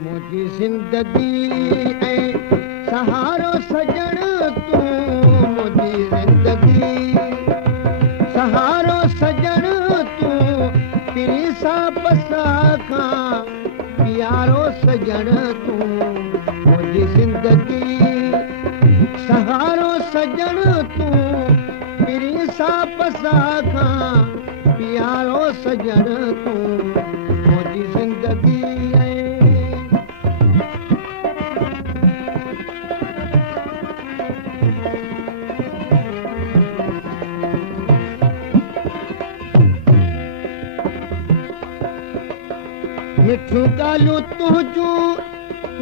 मुंहिंजी ज़िंदगी ऐं सहारो सजण तूं मुंहिंजी ज़िंदगी सहारो सजण तूं पिरी सां पसा खां प्यारो सजण तूं मुंहिंजी ज़िंदगी सहारो सजण तूं पिरी सां पसा खां प्यारो सजण तूं मुंहिंजी ज़िंदगी मिठियूं ॻाल्हियूं तुंहिंजूं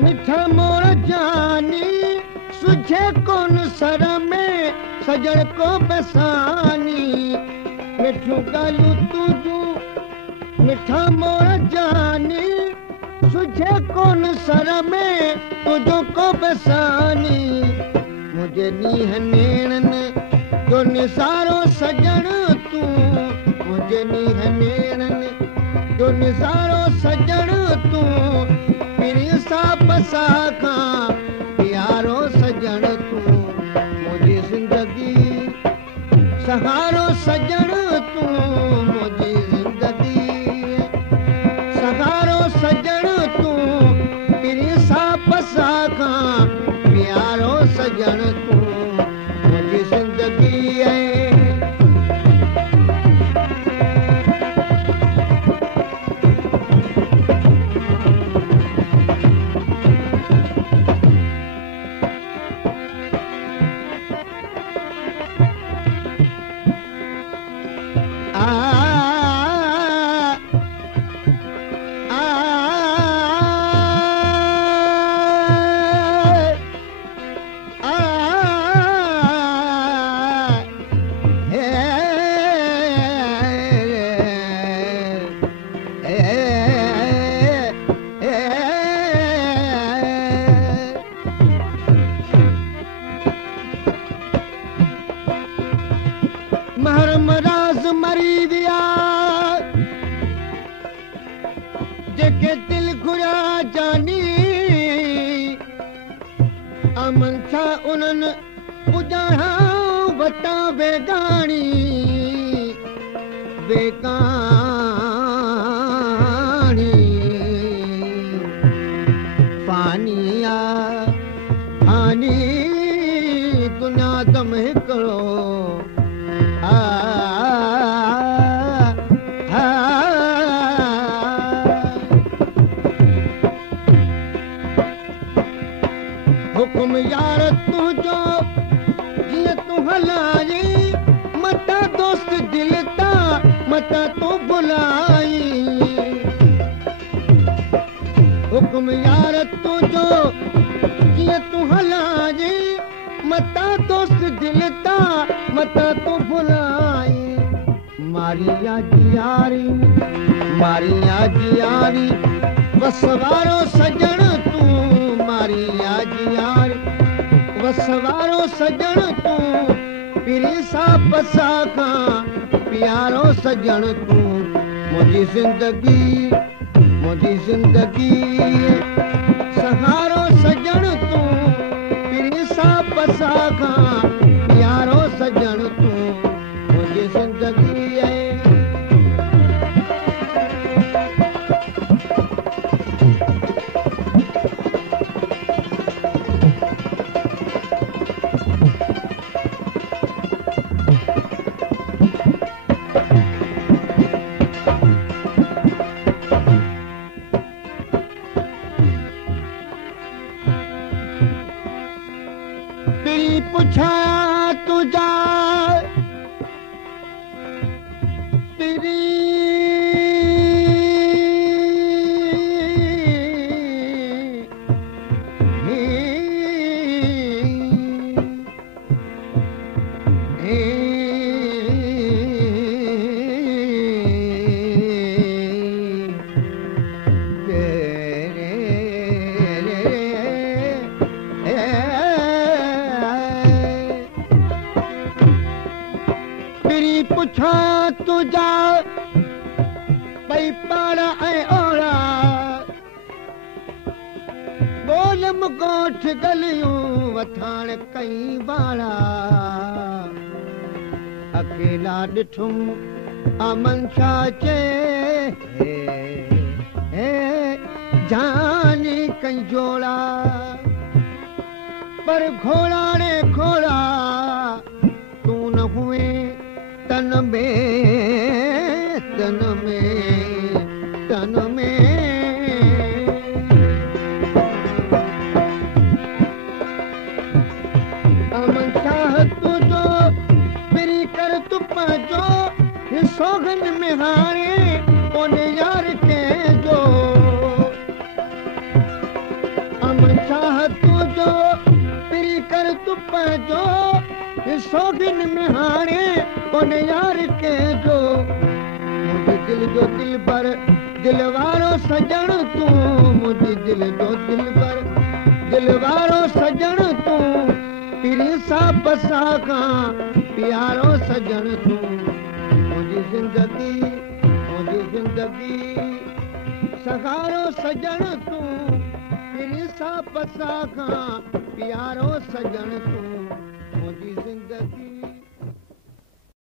मिठा मोर जानी सुझे कोन सर में सजण को बेसानी मिठियूं ॻाल्हियूं तुंहिंजूं मिठा मोर जानी सुझे कोन सर में तुंहिंजो को बेसानी मुंहिंजे नीह नेणनि जो निसारो सजण तूं मुंहिंजे नीह नेणनि जो निसारो सजण तूं पिरी सां पसा खां प्यारो सजण तूं मुंहिंजी ज़िंदगी सहारो सजण तूं मुंहिंजी ज़िंदगी सहारो सजण तूं पिरी सां पसा खां प्यारो सजण तूं मुंहिंजी ज़िंदगी महरमराज मरी विया जेके दिल घुरिया जानी अमन छा उन्हनि पुॼाणा वटा बेगाणी बेगाणी फानिया फानी दुनिया दम हिकिड़ो हुकुम यार तुंहिंजो जीअं तूं हलाई मता दोस्त दिल तां मता तूं भुलाई हुकुम यार तुंहिंजो जीअं तूं हलाई मता दोस्त दिल तां मता तूं भुलाई मारिया जियारी वसवारो सजण तूं मारिया जियारी वसवारो सजण तूं पिरी सां पसा खां प्यारो सजण तूं मुंहिंजी ज़िंदगी सहारो सजण तूं पिरी सां पसा खां प्यारो सजण तूं मुंहिंजी ज़िंदगी पुछा तुझा तेरी पुछा तुझा पई पाड़ा ऐं ओड़ा राम कोठ गलियूं वठाण कई वाला अकेला ॾिठुम अमन छा चए जानी कई जोड़ा पर घोड़ा रे घोड़ा तू न हुए तन में तन में अमन चाह तुझो फिरी कर तू पंहिंजो सोगन में हाणे कोने यार के जो अमन चाह तुझो फिरी कर तू पंहिंजो सोगन में हाणे कोने यार के जो मुझे दिल जो दिल पर दिल वारो सजण तू मुझे दिल जो दिल पर दिल वारो सजण तू पिरी सा बसा का प्यारो सजण तू मुझी जिंदगी सहारो सजण तू पिरी सा बसा का प्यारो सजण तू मुझी जिंदगी